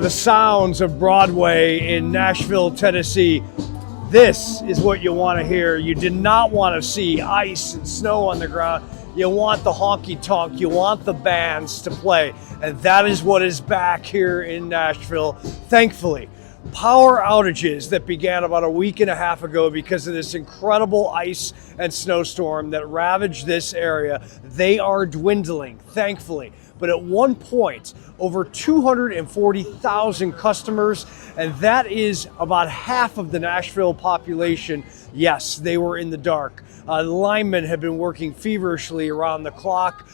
The sounds of Broadway in Nashville, Tennessee. This is what you want to hear. You did not want to see ice and snow on the ground. You want the honky tonk, you want the bands to play. And that is what is back here in Nashville, thankfully. Power outages that began about a week and a half ago because of this incredible ice and snowstorm that ravaged this area, they are dwindling, thankfully. But at one point, over 240,000 customers, and that is about half of the Nashville population. Yes, they were in the dark. Linemen have been working feverishly around the clock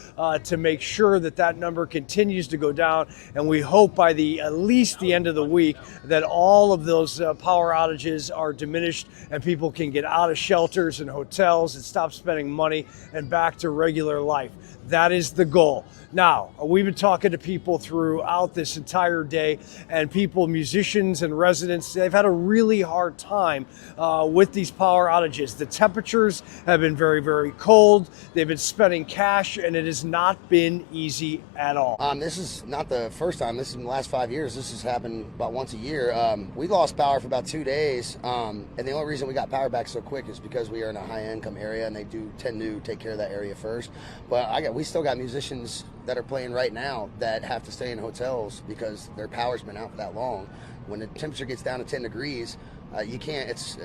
to make sure that that number continues to go down, and we hope by at least the end of the week that all of those power outages are diminished and people can get out of shelters and hotels and stop spending money and back to regular life. That is the goal. Now, we've been talking to people throughout this entire day, and people, musicians and residents, they've had a really hard time with these power outages. The temperatures have been very, very cold. They've been spending cash, and it has not been easy at all. This is not the first time. This is in the last 5 years. This has happened about once a year. We lost power for about 2 days, and the only reason we got power back so quick is because we are in a high-income area, and they do tend to take care of that area first. But we still got musicians that are playing right now that have to stay in hotels because their power's been out for that long. When the temperature gets down to 10 degrees, you can't. It's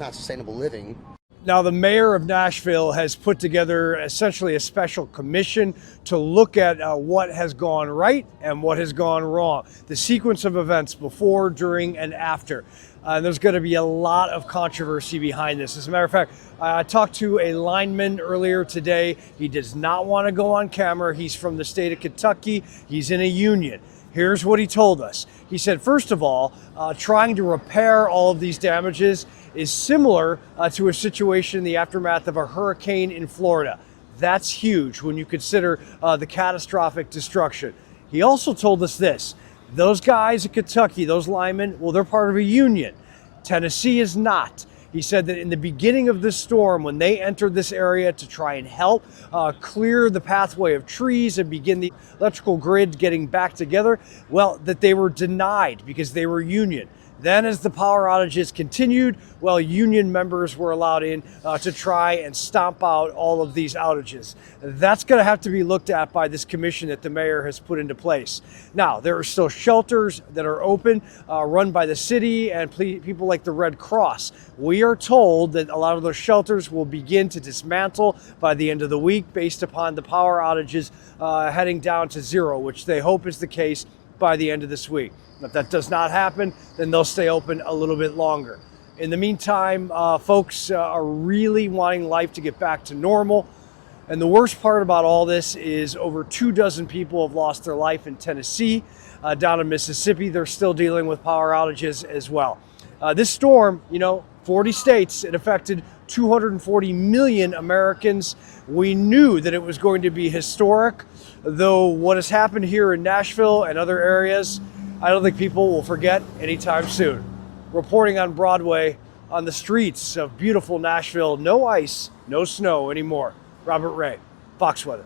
not sustainable living. Now, the mayor of Nashville has put together essentially a special commission to look at what has gone right and what has gone wrong, the sequence of events before, during, and after. There's going to be a lot of controversy behind this. As a matter of fact, I talked to a lineman earlier today. He does not want to go on camera. He's from the state of Kentucky. He's in a union. Here's what he told us. He said, first of all, trying to repair all of these damages is similar to a situation in the aftermath of a hurricane in Florida. That's huge when you consider the catastrophic destruction. He also told us this. Those guys in Kentucky, those linemen, well, they're part of a union. Tennessee is not. He said that in the beginning of this storm, when they entered this area to try and help clear the pathway of trees and begin the electrical grid getting back together, well, that they were denied because they were union. Then as the power outages continued, well, union members were allowed in to try and stomp out all of these outages. That's going to have to be looked at by this commission that the mayor has put into place. Now, there are still shelters that are open, run by the city and people like the Red Cross. We are told that a lot of those shelters will begin to dismantle by the end of the week based upon the power outages heading down to zero, which they hope is the case by the end of this week. If that does not happen, then they'll stay open a little bit longer. In the meantime, folks are really wanting life to get back to normal. And the worst part about all this is over 24 people have lost their life in Tennessee. Down in Mississippi, they're still dealing with power outages as well. This storm, 40 states, it affected 240 million Americans. We knew that it was going to be historic, though what has happened here in Nashville and other areas, I don't think people will forget anytime soon. Reporting on Broadway, on the streets of beautiful Nashville, no ice, no snow anymore. Robert Ray, Fox Weather.